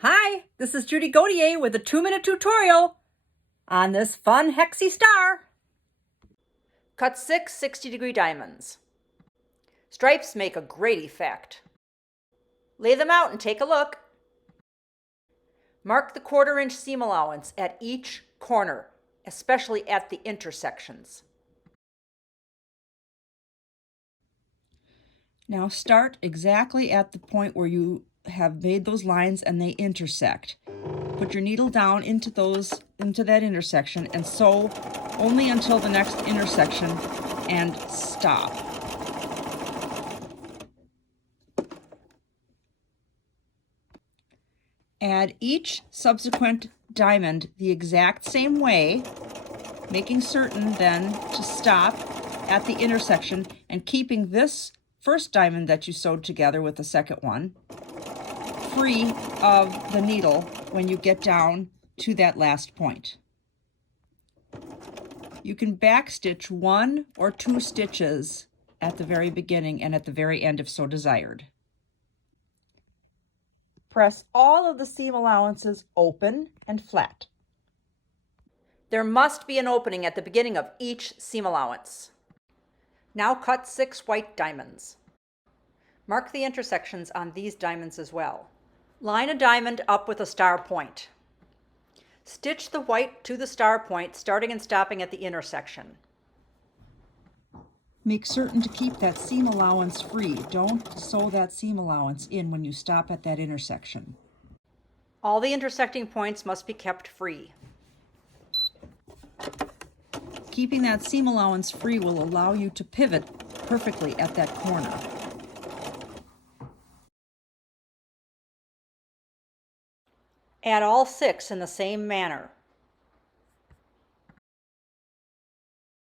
Hi, this is Judy Godier with a 2-minute tutorial on this fun Hexi-Star. Cut 6 60-degree diamonds. Stripes make a great effect. Lay them out and take a look. Mark the 1/4-inch seam allowance at each corner, especially at the intersections. Now start exactly at the point where you have made those lines and they intersect. Put your needle down into that intersection and sew only until the next intersection and stop. Add each subsequent diamond the exact same way, making certain then to stop at the intersection and keeping this first diamond that you sewed together with the second one free of the needle when you get down to that last point. You can backstitch 1 or 2 stitches at the very beginning and at the very end if so desired. Press all of the seam allowances open and flat. There must be an opening at the beginning of each seam allowance. Now cut 6 white diamonds. Mark the intersections on these diamonds as well. Line a diamond up with a star point. Stitch the white to the star point, starting and stopping at the intersection. Make certain to keep that seam allowance free. Don't sew that seam allowance in when you stop at that intersection. All the intersecting points must be kept free. Keeping that seam allowance free will allow you to pivot perfectly at that corner. Add all 6 in the same manner.